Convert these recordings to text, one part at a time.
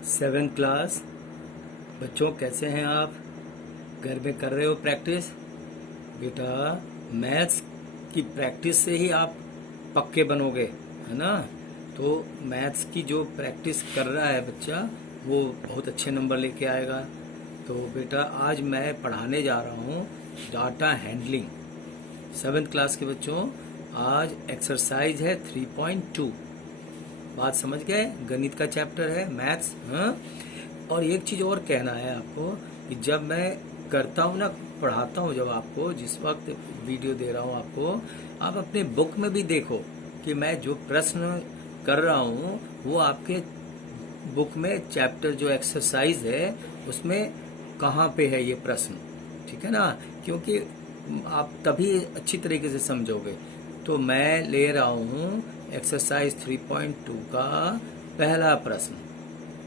7th class बच्चों, कैसे हैं आप? घर में कर रहे हो प्रैक्टिस? बेटा, मैथ्स की प्रैक्टिस से ही आप पक्के बनोगे, है ना? तो मैथ्स की जो प्रैक्टिस कर रहा है बच्चा, वो बहुत अच्छे नंबर लेके आएगा। तो बेटा, आज मैं पढ़ाने जा रहा हूँ डाटा हैंडलिंग। 7th क्लास के बच्चों, आज एक्सरसाइज है 3.2। बात समझ गए? गणित का चैप्टर है, मैथ्स। हाँ, और एक चीज और कहना है आपको कि जब मैं करता हूँ ना, पढ़ाता हूँ, जब आपको जिस वक्त वीडियो दे रहा हूँ आपको, आप अपने बुक में भी देखो कि मैं जो प्रश्न कर रहा हूँ वो आपके बुक में चैप्टर जो एक्सरसाइज है उसमें कहाँ पे है ये प्रश्न, ठीक है ना? क्योंकि आप तभी अच्छी तरीके से समझोगे। तो मैं ले रहा हूँ एक्सरसाइज 3.2 का पहला प्रश्न,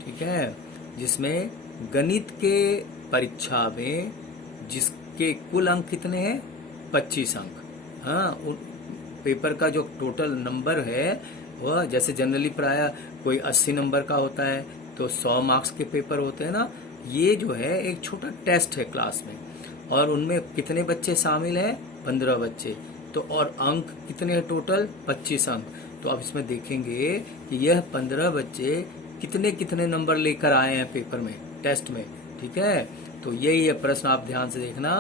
ठीक है, जिसमें गणित के परीक्षा में जिसके कुल अंक कितने हैं? 25 अंक। हाँ, पेपर का जो टोटल नंबर है वह, जैसे जनरली प्राय कोई 80 नंबर का होता है तो 100 मार्क्स के पेपर होते हैं ना, ये जो है एक छोटा टेस्ट है क्लास में। और उनमें कितने बच्चे शामिल हैं? 15 बच्चे। तो और अंक कितने हैं टोटल? 25 अंक। तो अब इसमें देखेंगे कि यह 15 बच्चे कितने कितने नंबर लेकर आए हैं पेपर में, टेस्ट में, ठीक है? तो यही है प्रश्न, आप ध्यान से देखना।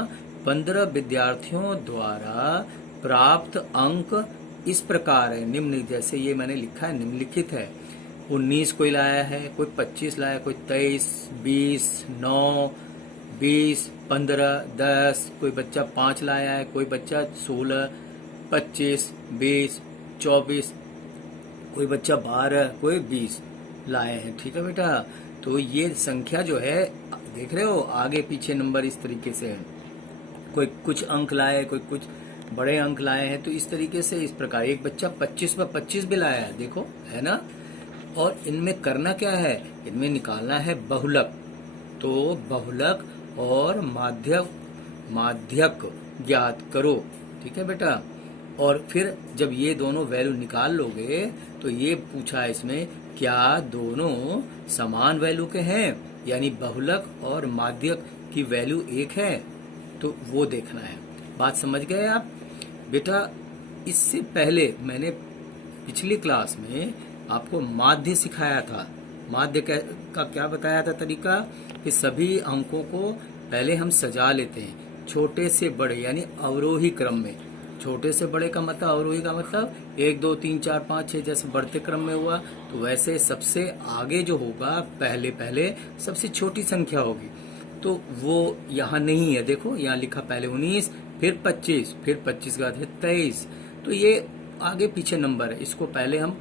15 विद्यार्थियों द्वारा प्राप्त अंक इस प्रकार है, निम्न, जैसे ये मैंने लिखा है, निम्नलिखित है। 19 कोई लाया है, कोई 25 लाया, कोई 23, 20, 9, 20, 15, 10, कोई बच्चा 5 लाया है, कोई बच्चा 16, 25, 20, 24, कोई बच्चा 12, कोई 20 लाए हैं, ठीक है बेटा? तो ये संख्या जो है, देख रहे हो, आगे पीछे नंबर इस तरीके से है। कोई कुछ अंक लाए, कोई कुछ बड़े अंक लाए हैं, तो इस तरीके से, इस प्रकार एक बच्चा 25 पर 25 भी लाया है, देखो, है ना? और इनमें करना क्या है? इनमें निकालना है बहुलक। तो बहुलक और माध्यक ज्ञात करो, ठीक है बेटा? और फिर जब ये दोनों वैल्यू निकाल लोगे तो ये पूछा है इसमें, क्या दोनों समान वैल्यू के हैं, यानी बहुलक और माध्यक की वैल्यू एक है, तो वो देखना है। बात समझ गए आप? बेटा, इससे पहले मैंने पिछली क्लास में आपको माध्य सिखाया था। माध्य का क्या बताया था तरीका? कि सभी अंकों को पहले हम सजा लेते हैं छोटे से बड़े, यानी अवरोही क्रम में। छोटे से बड़े का मतलब, अवरोही का मतलब 1, 2, 3, 4, 5, 6 जैसे बढ़ते क्रम में हुआ, तो वैसे सबसे आगे जो होगा, पहले पहले सबसे छोटी संख्या होगी। तो वो यहाँ नहीं है, देखो यहाँ लिखा पहले 19, फिर 25, फिर 25 के बाद फिर 23। तो ये आगे पीछे नंबर है। इसको पहले हम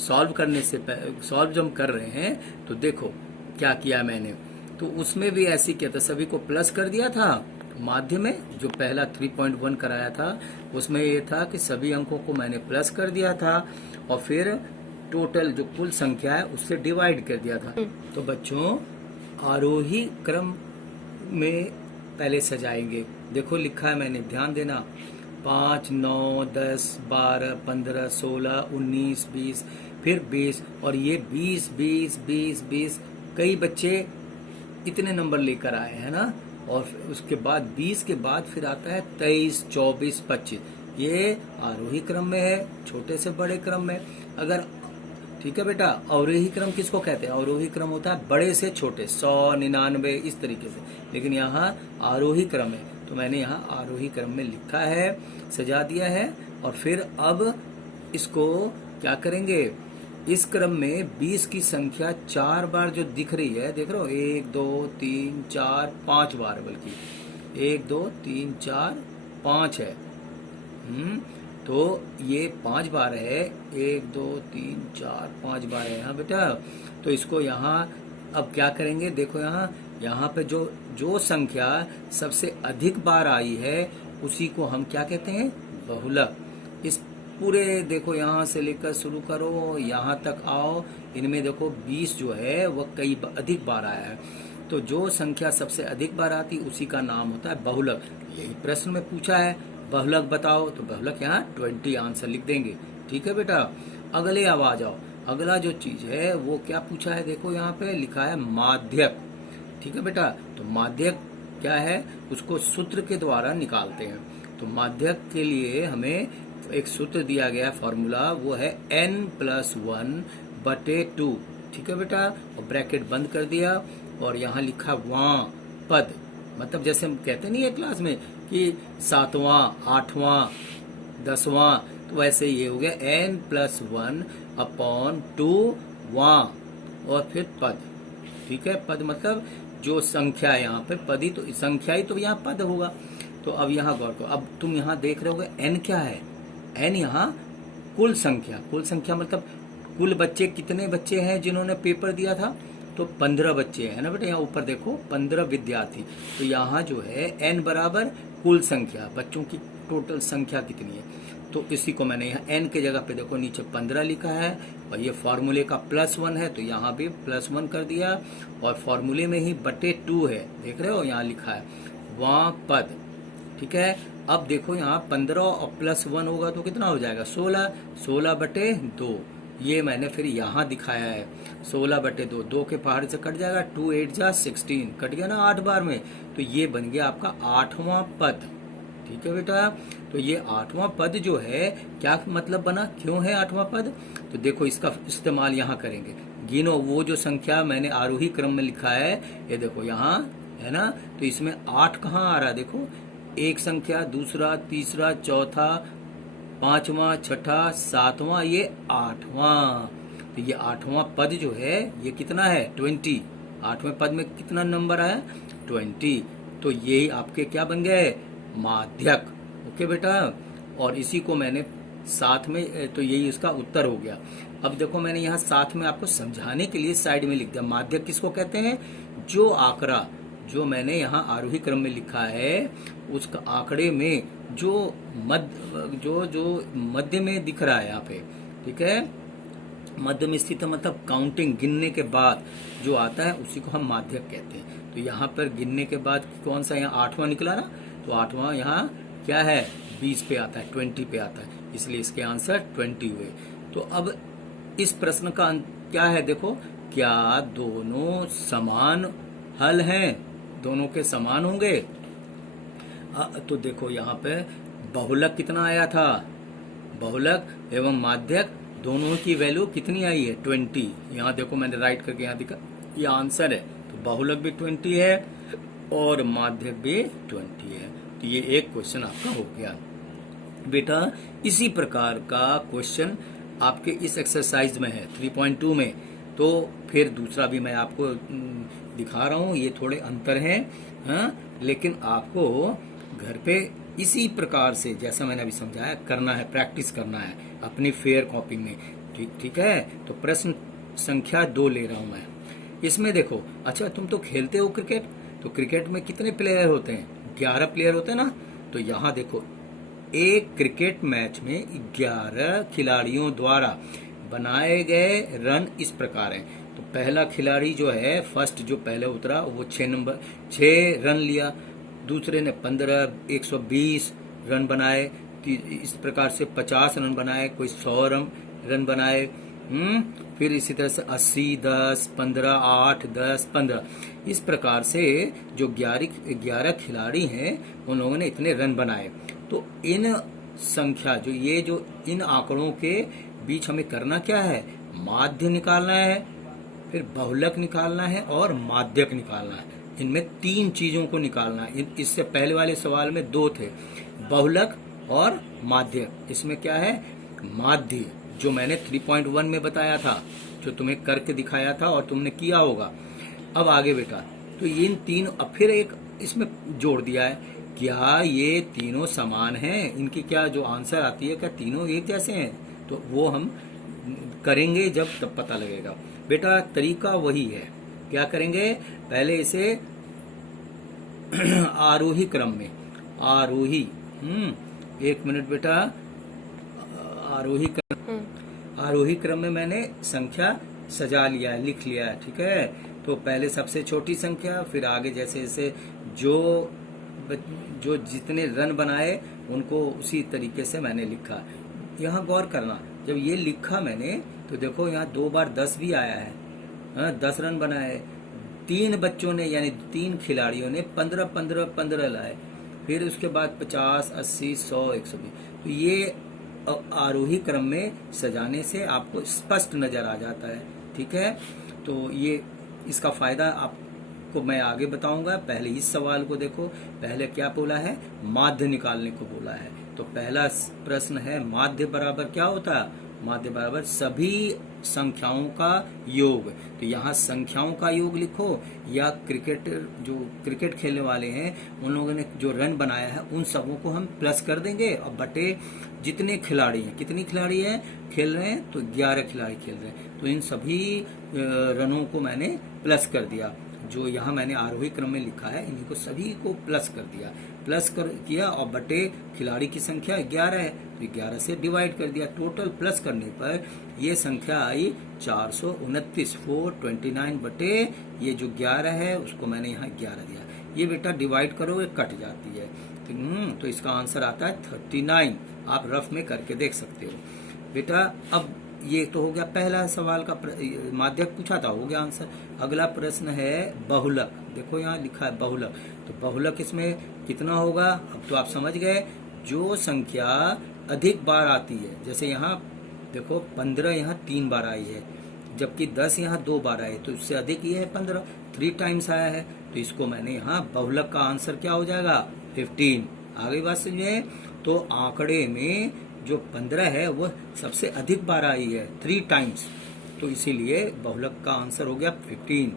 सॉल्व करने से सॉल्व जब हम कर रहे हैं तो देखो क्या किया मैंने। तो उसमें भी ऐसे किया था, सभी को प्लस कर दिया था। माध्य में जो पहला 3.1 कराया था उसमें ये था कि सभी अंकों को मैंने प्लस कर दिया था और फिर टोटल जो कुल संख्या है उससे डिवाइड कर दिया था। तो बच्चों, आरोही क्रम में पहले सजाएंगे। देखो लिखा है मैंने, ध्यान देना। 5, 9, 10, 12, 15, 16, 19, 20, फिर 20, और ये 20, 20, 20, 20, कई बच्चे इतने नंबर लेकर आए हैं ना। और उसके बाद 20 के बाद फिर आता है 23, 24, 25। ये आरोही क्रम में है, छोटे से बड़े क्रम में। अगर, ठीक है बेटा, अवरोही क्रम किसको कहते हैं? अवरोही क्रम होता है बड़े से छोटे, 100, 99, इस तरीके से। लेकिन यहाँ आरोही क्रम है, तो मैंने यहाँ आरोही क्रम में लिखा है, सजा दिया है। और फिर अब इसको क्या करेंगे? इस क्रम में 20 की संख्या 4 बार जो दिख रही है, देख रहे हो, 1, 2, 3, 4, 5 बार, बल्कि 1, 2, 3, 4, 5 है। तो ये 5 बार है, 1, 2, 3, 4, 5 बार है यहाँ बेटा। तो इसको यहाँ अब क्या करेंगे? देखो यहाँ, यहाँ पे जो जो संख्या सबसे अधिक बार आई है उसी को हम क्या कहते हैं? बहुलक। इस पूरे, देखो यहाँ से लेकर शुरू करो, यहाँ तक आओ, इनमें देखो 20 जो है वह कई अधिक बार आया है। तो जो संख्या सबसे अधिक बार आती उसी का नाम होता है बहुलक। यही प्रश्न में पूछा है, बहुलक बताओ, तो बहुलक यहाँ 20 आंसर लिख देंगे, ठीक है बेटा? अगले अब आ जाओ, अगला जो चीज है वो क्या पूछा है, देखो यहाँ पे लिखा है माध्यक। ठीक है बेटा, तो माध्यक क्या है, उसको सूत्र के द्वारा निकालते हैं। तो माध्यक के लिए हमें एक सूत्र दिया गया फॉर्मूला, वो है n+1/2। ठीक है बेटा, और ब्रैकेट बंद कर दिया और यहाँ लिखा वां पद, मतलब जैसे हम कहते नहीं है क्लास में कि 7वां 8वां 10वां, तो वैसे ये हो गया n+1/2 वां और फिर पद। ठीक है, पद मतलब जो संख्या है यहाँ पे पद ही तो, संख्या ही तो यहाँ पद होगा। तो अब यहाँ गौर करो, अब तुम यहाँ देख रहे होगे n क्या है, n यहाँ कुल संख्या, कुल संख्या मतलब कुल बच्चे, कितने बच्चे हैं जिन्होंने पेपर दिया था, तो 15 बच्चे हैं ना बेटा, यहाँ ऊपर देखो 15 विद्यार्थी। तो यहाँ जो है n बराबर कुल संख्या, बच्चों की टोटल संख्या कितनी है, तो इसी को मैंने यहाँ n के जगह पे देखो नीचे 15 लिखा है, और ये फॉर्मूले का +1 है तो यहाँ भी +1 कर दिया, और फॉर्मूले में ही /2 है, देख रहे हो यहाँ लिखा है वहाँ पद। ठीक है, अब देखो यहाँ 15 और +1 होगा तो कितना हो जाएगा 16, 16/2, ये मैंने फिर यहाँ दिखाया है 16/2, 2 के पहाड़ से कट जाएगा, 2 8 जा 16, कट गया ना 8 बार में, तो ये बन गया आपका 8वां पद। ठीक है बेटा, तो ये 8वां पद जो है, क्या मतलब बना, क्यों है 8वां पद, तो देखो इसका इस्तेमाल यहाँ करेंगे। गिनो वो जो संख्या मैंने आरोही क्रम में लिखा है, ये देखो यहाँ है ना, तो इसमें 8 कहाँ आ रहा है, देखो एक संख्या, दूसरा, तीसरा, चौथा, 5वां, 6ठा, 7वां, ये 8वां। तो ये 8वां पद जो है ये कितना है 20, 8वें पद में कितना नंबर है 20, तो ये आपके क्या बन गए माध्यक। ओके बेटा, और इसी को मैंने साथ में, तो यही इसका उत्तर हो गया। अब देखो मैंने यहाँ साथ में आपको समझाने के लिए साइड में लिख दिया, माध्यक किसको कहते हैं, जो आंकड़ा जो मैंने यहाँ आरोही क्रम में लिखा है उसका आंकड़े में जो मध्य में दिख रहा है यहाँ पे, ठीक है, मध्य में स्थित है, मतलब काउंटिंग गिनने के बाद जो आता है उसी को हम माध्यक कहते हैं। तो यहाँ पर गिनने के बाद कौन सा, यहाँ 8वां निकला ना, तो 8वां यहाँ क्या है 20 पे आता है, 20 पे आता है, इसलिए इसके आंसर 20 हुए। तो अब इस प्रश्न का क्या है, देखो क्या दोनों समान हल हैं, दोनों के समान होंगे। तो देखो यहाँ पे बहुलक कितना आया था, बहुलक एवं माध्यक दोनों की वैल्यू कितनी आई है 20, यहाँ देखो मैंने राइट करके यहाँ दिखा, ये आंसर है। तो बहुलक भी 20 है और माध्यक भी 20 है, तो ये एक क्वेश्चन आपका हो गया बेटा। इसी प्रकार का क्वेश्चन आपके इस एक्सरसाइज में है 3.2 में, तो फिर दूसरा भी मैं आपको दिखा रहा हूँ, ये थोड़े अंतर हैं, हाँ, लेकिन आपको घर पे इसी प्रकार से जैसा मैंने अभी समझाया करना है, प्रैक्टिस करना है अपनी फेयर कॉपी में। ठीक है, तो प्रश्न संख्या 2 ले रहा हूँ मैं। इसमें देखो, अच्छा तुम तो खेलते हो क्रिकेट, तो क्रिकेट में कितने प्लेयर होते हैं 11 प्लेयर होते हैं ना। तो यहाँ देखो एक क्रिकेट मैच में 11 खिलाड़ियों द्वारा बनाए गए रन इस प्रकार हैं। तो पहला खिलाड़ी जो है फर्स्ट, जो पहले उतरा वो 6 रन लिया, दूसरे ने 15 120 रन बनाए, इस प्रकार से 50 रन बनाए, कोई 100 रन बनाए, फिर इसी तरह से 80 10 15 8 10 15, इस प्रकार से जो 11 खिलाड़ी हैं उन लोगों ने इतने रन बनाए। तो इन संख्या जो इन आंकड़ों के बीच हमें करना क्या है, माध्य निकालना है, फिर बहुलक निकालना है और माध्यक निकालना है। इनमें 3 चीजों को निकालना है। इससे पहले वाले सवाल में 2 थे, बहुलक और माध्यक। इसमें क्या है माध्य, जो मैंने 3.1 में बताया था, जो तुम्हें करके दिखाया था और तुमने किया होगा। अब आगे बेटा, तो इन 3 अब फिर एक इसमें जोड़ दिया है, क्या ये तीनों समान हैं, इनकी क्या जो आंसर आती है क्या तीनों एक जैसे हैं, तो वो हम करेंगे जब तब पता लगेगा बेटा। तरीका वही है, क्या करेंगे, पहले इसे आरोही क्रम में, आरोही 1 मिनट बेटा, आरोही क्रम में मैंने संख्या सजा लिया है, लिख लिया है, ठीक है। तो पहले सबसे छोटी संख्या, फिर आगे जैसे जैसे जो जितने रन बनाए उनको उसी तरीके से मैंने लिखा। यहाँ गौर करना, जब ये लिखा मैंने तो देखो यहाँ 2 बार 10 भी आया है, हाँ 10 रन बनाए। 3 बच्चों ने यानी 3 खिलाड़ियों ने 15 लाए। फिर उसके बाद 50, 80, 100, 120। तो ये आरोही क्रम में सजाने से आपको स्पष्ट नजर आ जाता है। ठीक है, तो ये इसका फायदा आपको मैं आगे बताऊंगा। पहले इस सवाल को देखो, पहले क्या बोला है, माध्य निकालने को बोला है। तो पहला प्रश्न है माध्य बराबर क्या होता है, माध्य बराबर सभी संख्याओं का योग। तो यहाँ संख्याओं का योग लिखो, या जो क्रिकेट खेलने वाले हैं उन लोगों ने जो रन बनाया है उन सबों को हम प्लस कर देंगे, और बटे जितने खिलाड़ी हैं, कितनी खिलाड़ी हैं खेल रहे हैं, तो 11 खिलाड़ी खेल रहे हैं, तो इन सभी रनों को मैंने प्लस कर दिया। जो यहाँ मैंने आरोही क्रम में लिखा है इन्हीं को सभी को प्लस कर दिया, किया, और बटे खिलाड़ी की संख्या 11 है तो 11 से डिवाइड कर दिया। टोटल प्लस करने पर ये संख्या आई 429, 429 बटे ये जो 11 है उसको मैंने यहाँ 11 दिया। ये बेटा डिवाइड करो, ये कट जाती है, तो इसका आंसर आता है 39। आप रफ में करके देख सकते हो बेटा। अब ये तो हो गया पहला सवाल का माध्यक पूछा था, हो गया आंसर। अगला प्रश्न है बहुलक। देखो यहाँ लिखा है बहुलक, तो बहुलक इसमें कितना होगा, अब तो आप समझ गए। जो संख्या अधिक बार आती है, जैसे यहाँ देखो 15 यहाँ 3 बार आई है, जबकि 10 यहाँ 2 बार आए, तो इससे अधिक ये है 15, 3 टाइम्स आया है। तो इसको मैंने यहाँ बहुलक का आंसर क्या हो जाएगा, 15। आगे बात समझे, तो आंकड़े में जो 15 है वो सबसे अधिक बार आई है, 3 टाइम्स, तो इसीलिए बहुलक का आंसर हो गया 15।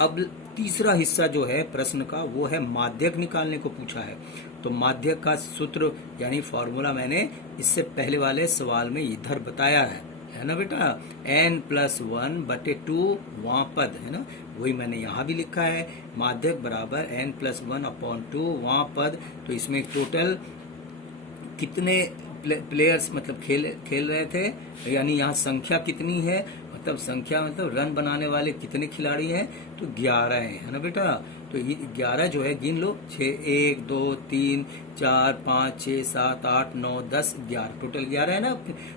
अब तीसरा हिस्सा जो है प्रश्न का वो है माध्यक निकालने को पूछा है। तो माध्यक का सूत्र यानी फॉर्मूला मैंने इससे पहले वाले सवाल में इधर बताया है ना बेटा, n+1 बटे 2 वहाँ पद है ना, वही मैंने यहाँ भी लिखा है। माध्यक बराबर n+1/2 वहाँ पद। तो इसमें टोटल कितने प्लेयर्स मतलब खेल रहे थे, यानी यहाँ संख्या कितनी है, मतलब संख्या मतलब रन बनाने वाले कितने खिलाड़ी हैं, तो 11 है ना बेटा। तो 11 जो है गिन लो, 1, 2, 3, 4, 5, 6, 7, 8, 9, 10, 11, टोटल 11 है ना।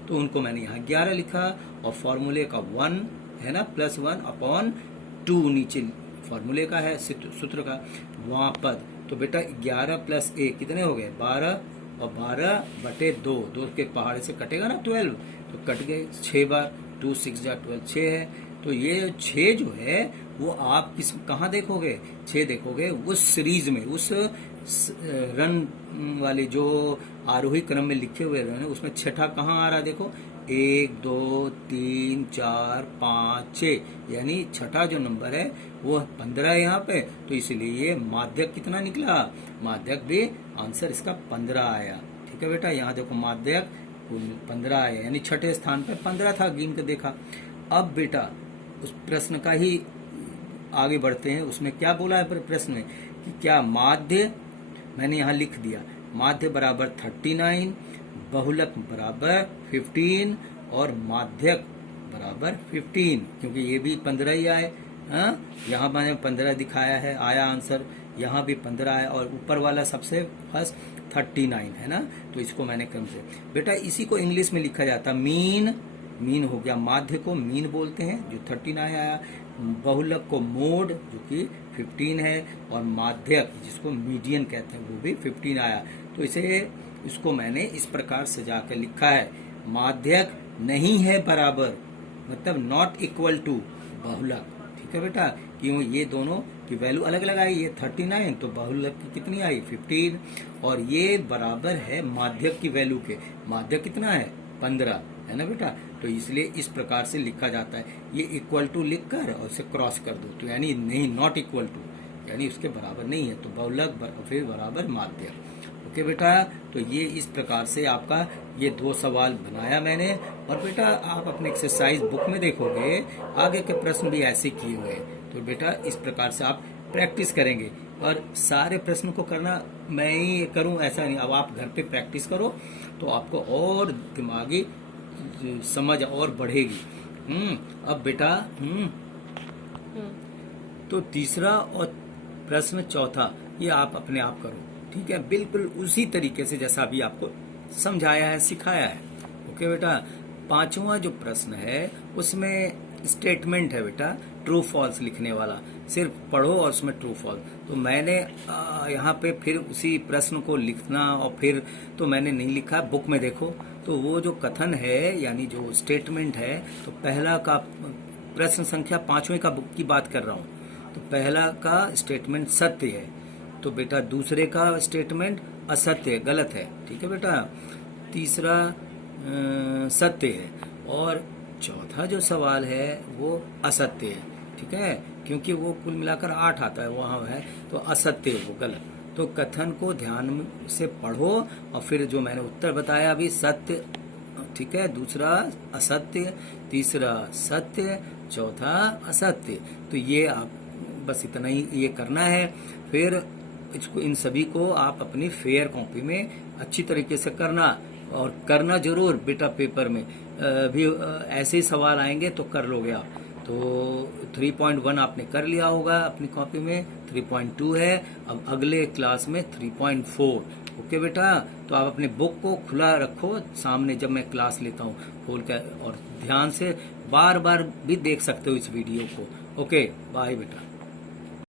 तो उनको मैंने यहाँ 11 लिखा, और फॉर्मूले का 1 है ना, +1/2 नीचे फॉर्मूले का है, सूत्र का वहाँ पद। तो बेटा 11 + 1 कितने हो गए, 12, और 12 बटे 2 के पहाड़े से कटेगा ना 12, तो कट गए 6 बार, 2 6 जा 12, 6 है। तो ये 6 जो है वो आप कहाँ देखोगे, 6 देखोगे उस सीरीज में, उस रन वाले जो आरोही क्रम में लिखे हुए रन है उसमें छठा कहाँ आ रहा है, देखो 1, 2, 3, 4, 5, 6, यानी छठा जो नंबर है वो 15 है यहाँ पे। तो इसलिए ये माध्यक कितना निकला, माध्यक भी आंसर इसका 15 आया। ठीक है बेटा, यहाँ देखो माध्यक 15 आया, यानी छठे स्थान पे 15 था, गिन के देखा। अब बेटा उस प्रश्न का ही आगे बढ़ते हैं, उसमें क्या बोला है प्रश्न में कि क्या माध्य, मैंने यहाँ लिख दिया माध्य बराबर 39, बहुलक बराबर 15 और माध्यक बराबर 15, क्योंकि ये भी 15 ही आए। यहाँ मैंने 15 दिखाया है, आया आंसर, यहाँ भी 15 आया, और ऊपर वाला सबसे फर्स्ट 39 है ना। तो इसको मैंने क्रम से बेटा, इसी को इंग्लिश में लिखा जाता मीन हो गया, माध्य को मीन बोलते हैं जो 39 आया, बहुलक को मोड जो कि 15 है, और माध्यक जिसको मीडियन कहते हैं वो भी 15 आया। तो इसको मैंने इस प्रकार सजा कर लिखा है, माध्यक नहीं है बराबर, मतलब नॉट इक्वल टू बहुलक। ठीक है बेटा, क्यों ये दोनों की वैल्यू अलग अलग आई, ये 39 तो बहुलक की कितनी आई 15, और ये बराबर है माध्यक की वैल्यू के, माध्यक कितना है 15 है ना बेटा। तो इसलिए इस प्रकार से लिखा जाता है, ये इक्वल टू लिख कर और उसे क्रॉस कर दो, तो यानी नहीं नॉट इक्वल टू, यानी उसके बराबर नहीं है, तो बहुलक फिर बराबर माध्यक। ओके बेटा, तो ये इस प्रकार से आपका ये 2 सवाल बनाया मैंने, और बेटा आप अपने एक्सरसाइज बुक में देखोगे आगे के प्रश्न भी ऐसे किए हुए हैं। तो बेटा इस प्रकार से आप प्रैक्टिस करेंगे, और सारे प्रश्न को करना मैं ही करूं ऐसा नहीं, अब आप घर पे प्रैक्टिस करो तो आपको और दिमागी समझ और बढ़ेगी। अब बेटा तो तीसरा और प्रश्न चौथा ये आप अपने आप करो, ठीक है, बिल्कुल उसी तरीके से जैसा अभी आपको समझाया है, सिखाया है। ओके बेटा, पांचवा जो प्रश्न है उसमें स्टेटमेंट है बेटा, ट्रू फॉल्स लिखने वाला, सिर्फ पढ़ो और उसमें ट्रू फॉल्स। तो मैंने यहाँ पे फिर उसी प्रश्न को लिखना और फिर तो मैंने नहीं लिखा, बुक में देखो तो वो जो कथन है यानी जो स्टेटमेंट है, तो पहला का प्रश्न संख्या 5वें का बुक की बात कर रहा हूँ, तो पहला का स्टेटमेंट सत्य है, तो बेटा दूसरे का स्टेटमेंट असत्य है, गलत है, ठीक है बेटा। तीसरा सत्य है और चौथा जो सवाल है वो असत्य है, ठीक है, क्योंकि वो कुल मिलाकर 8 आता है वहाँ है, तो असत्य है वो, गलत। तो कथन को ध्यान से पढ़ो और फिर जो मैंने उत्तर बताया अभी, सत्य, ठीक है, दूसरा असत्य, तीसरा सत्य, चौथा असत्य। तो ये आप बस इतना ही ये करना है। फिर इसको, इन सभी को आप अपनी फेयर कॉपी में अच्छी तरीके से करना, और करना जरूर बेटा, पेपर में भी ऐसे ही सवाल आएंगे तो कर लोगे आप। तो 3.1 आपने कर लिया होगा अपनी कॉपी में, 3.2 है, अब अगले क्लास में 3.4। ओके बेटा, तो आप अपने बुक को खुला रखो सामने जब मैं क्लास लेता हूँ खोल कर, और ध्यान से बार बार भी देख सकते हो इस वीडियो को। ओके, बाय बेटा।